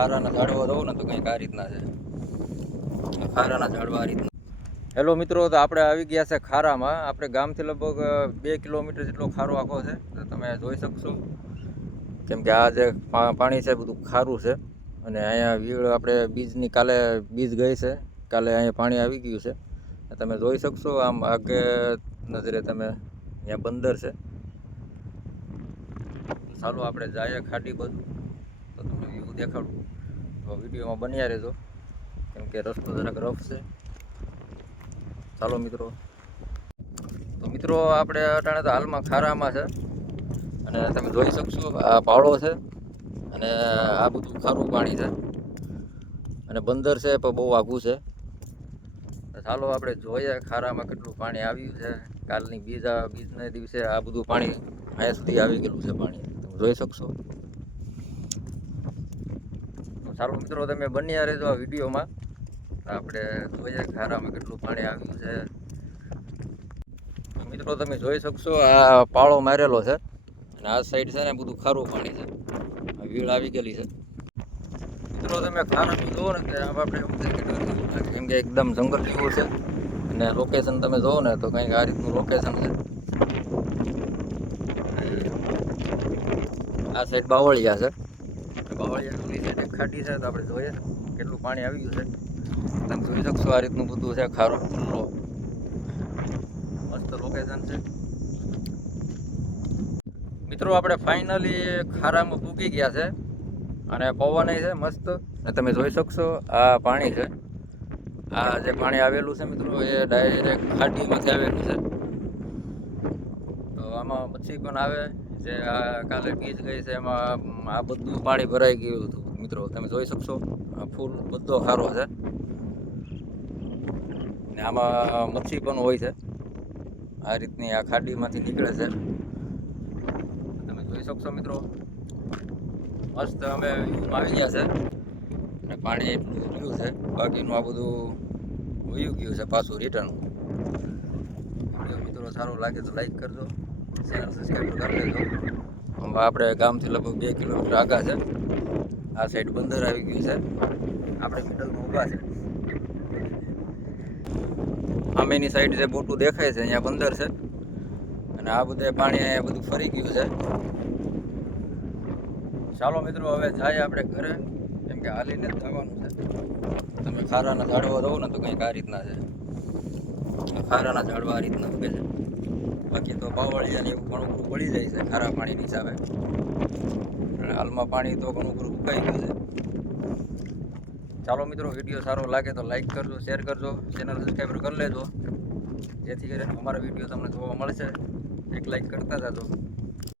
ખારાના ઝાડવા રહું ને તો કંઈક આ રીતના છે. ખારાના ઝાડવા આ રીતના. હેલો મિત્રો, તો આપણે આવી ગયા છે ખારામાં. આપણે ગામથી લગભગ 2 કિલોમીટર જેટલો ખારો આખો છે. તો તમે જોઈ શકશો, કેમ કે આ જે પાણી છે બધું ખારું છે. અને અહીંયા વીળ આપણે બીજની કાલે બીજ ગઈ છે, કાલે અહીંયા પાણી આવી ગયું છે. તમે જોઈ શકશો આમ આગે નજરે તમે, અહીંયા બંદર છે. ચાલો આપણે જઈએ ખાડી બાજુ, તો તમને વ્યૂ દેખાડું. તો વિડીયોમાં બન્યા રહેજો, કેમ કે રસ્તો જરાક રફ છે. ચાલો મિત્રો. તો મિત્રો આપણે અટાણે તો હાલમાં ખારામાં છે, અને તમે જોઈ શકશો આ પાળો છે, અને આ બધું ખારું પાણી છે, અને બંદર છે પણ બહુ આઘું છે. ચાલો આપણે જોઈએ ખારામાં કેટલું પાણી આવ્યું છે. કાલની બીજના દિવસે આ બધું પાણી અહીંયા સુધી આવી ગયેલું છે પાણી, તમે જોઈ શકશો. તો ચાલો મિત્રો, તમે બન્યા રહેજો આ વિડીયોમાં. આપણે જોઈએ ખારામાં કેટલું પાણી આવ્યું છે. મિત્રો તમે જોઈ શકશો આ પાળો મારેલો છે, અને આ સાઈડ છે ને બધું ખારું પાણી છે. વીળ આવી ગયેલી છે. મિત્રો તમે ખારામાં જુઓ ને, આપણે કેમ કે એકદમ જંગલ જેવું છે, અને લોકેશન તમે જુઓ ને તો કંઈક આ રીતનું લોકેશન છે. આ સાઈડ બાવળિયા છે, બાવળિયાની સાઈડ એક ખાડી છે. તો આપણે જોઈએ કેટલું પાણી આવી ગયું છે. તમે જોઈ શકશો આ રીતનું બધું છે, ખારો ખુલ્લો મસ્ત લોકેશન છે. મિત્રો આપણે ફાઇનલી ખારામાં પૂગી ગયા છે, અને પવન છે મસ્ત. અને તમે જોઈ શકશો આ પાણી છે. આ જે પાણી આવેલું છે મિત્રો, એ ડાયરેક્ટ ખાડીમાંથી આવેલું છે. તો આમાં મચ્છી પણ આવે, જે આ કાલે બીજ ગઈ છે એમાં આ બધું પાણી ભરાઈ ગયું હતું. મિત્રો તમે જોઈ શકશો આ ફૂલ બધો ખારો છે, ને આમાં મચ્છી પણ હોય છે. આ રીતની આ ખાડીમાંથી નીકળે છે, તમે જોઈ શકશો મિત્રો. મસ્ત અમે આવી ગયા છે, અને પાણી એટલું રહ્યું છે. બાકીનું આ બધું વયું ગયું છે પાછું રિટર્ન. મિત્રો સારું લાગે તો લાઈક કરજો, ચેનલ સબસ્ક્રાઈબ કરી લેજો. આપણે ગામથી લગભગ 2 કિલોમીટર આગળ છે. આ સાઈડ બંદર આવી ગયું છે, આપણે મિડલમાં ઊભા છે. સામેની સાઈડ જે બોટું દેખાય છે અહીંયા બંદર છે, અને આ બધે પાણી અહીંયા બધું ફરી ગયું છે. ચાલો મિત્રો હવે જાય આપણે ઘરે, કેમ કે હાલીને જ જવાનું છે. તમે ખારાના ઝાડવા રહો ને તો કંઈક આ રીતના છે. ખારાના ઝાડવા આ રીતના ઉગે છે. બાકી તો બાવળિયાને એવું ઘણું ખરું પડી જાય છે ખારા પાણીની હિસાબે. અને હાલમાં પાણી તો ઘણું ખરું ઉકાઈ ગયું છે. ચાલો મિત્રો, વિડીયો સારો લાગે તો લાઈક કરજો, શેર કરજો, ચેનલ સબસ્ક્રાઈબર કરી લેજો, જેથી કરીને અમારા વિડીયો તમને જોવા મળશે. એક લાઈક કરતા જજો.